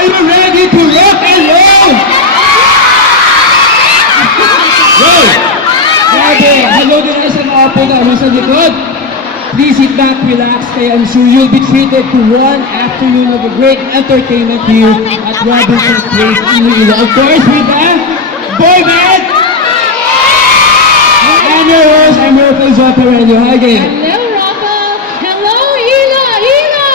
Are you ready to rock and roll? Go! Grabe, hello din na sa mga po namin sa likod. Please sit back, relax, kaya I'm sure you'll be treated to one afternoon of a great entertainment here at Robinson's Place in Iloilo. Of course, with the boy band! And your host, I'm Rafael Zaparello. Hi again. Hello, Rafa. Hello, Iloilo.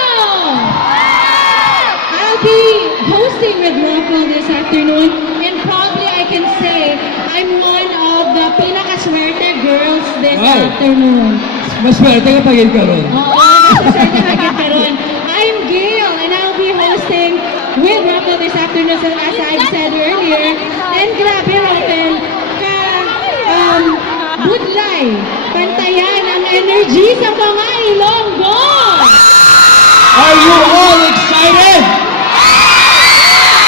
I'll be hosting with Rafa this afternoon, and probably I can say I'm one of the pinakaswerte girls this Wow. afternoon. Mas swerte ka pag ka ron. Oo, masaswerte magkakaroon. I'm Gail, and I'll be hosting with Rafa this afternoon, so as I've said earlier. And grabe, Rafael, budlay, pantayan ang energy sa mga Ilonggo! Are you all excited?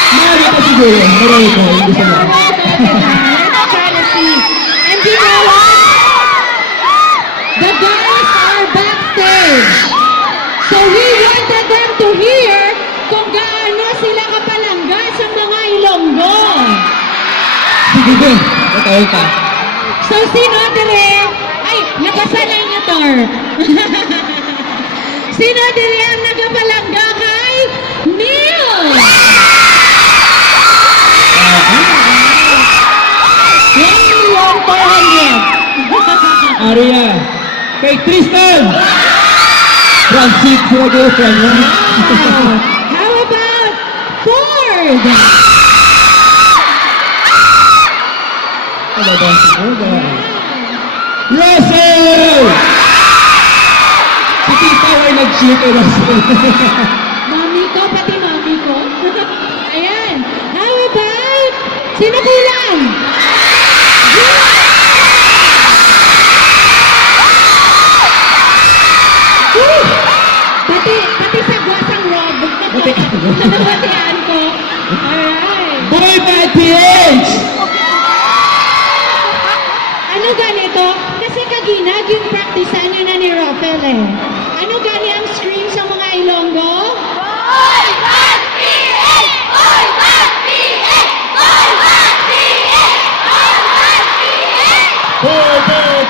Marami pa siguro. Marami pa. Yung gusto mo. Let's try to see. And you know what? The guys are backstage. So we wanted them to hear kung gaano sila kapalangga sa mga Ilonggo. Sige din. Matawag ka. So sino dire? Ay, nakasanay na Tor. Sino dire ang nagapalangga kay Neil? 1,400,000. Aria. Kay Tristan. Francis for girlfriend. How about Ford? Ano ba si Ford? Russell! Si Tita ay nag-shoot kay Russell. Mami ko, pati mami ko. Ayan. How about sino kulang? Woo! Pati sa gwasang Rob. Nabatian ko. Alright. Boy Band PH! Ano ganito? Kasi kaginag yung practicean nyo na ni Rafael eh. Ano gani ang scream sa mga Ilonggo? Boy Band PH! Boy Band PH! Boy Band PH! Boy Band PH! Boy Band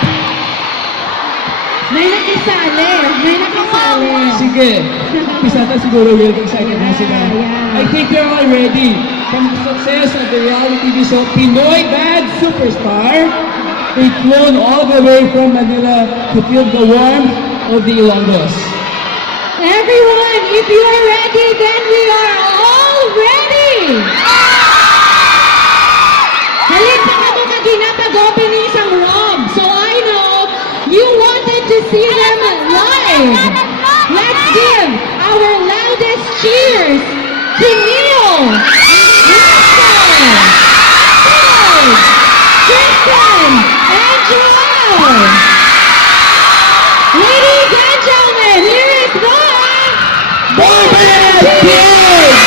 May nakisali. May nakisali. Sige. Pisa na siguro will excited na sila. Yeah. I think you're all ready. From the success of the reality TV show Pinoy Band Superstar, they've flown all the way from Manila to feel the warmth of the Ilonggos. Everyone, if you are ready, then we are all ready. Halip pa ka mo kagina pag-opening isang Rob. So I know you wanted to see them live. Let's give our loudest cheers to Neil, Russell, Ford, Tristan, and Joel. Ladies and gentlemen, here is the Boy Band PH!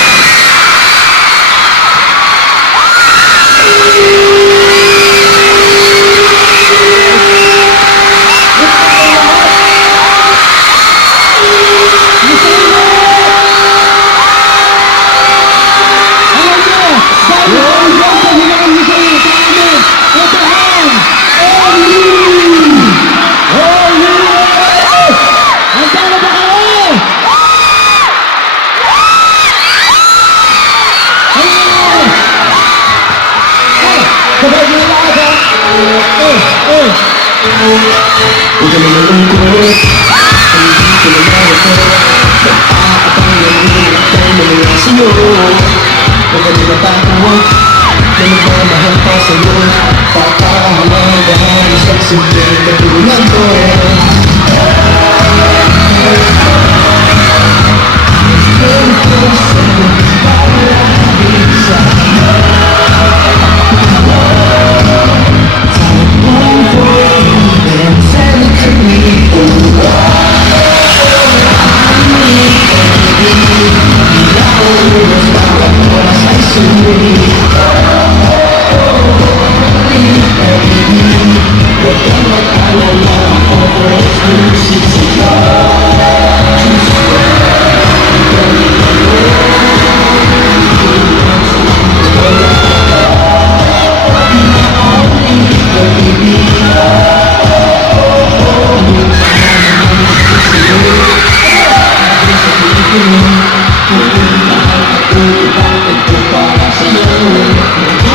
Huwag ka naman lungkot, hindi ko na narito. Nag-aabang ng hinintay na mga sa'yo. Huwag ka naman takot, na nagmamahal pa sa'yo. Papahalagahan sa simple katulad ko. Huwag kang mag-alala, ako for exclusive sa'yo. Kung mahal ako, bakit ko para sa'yo?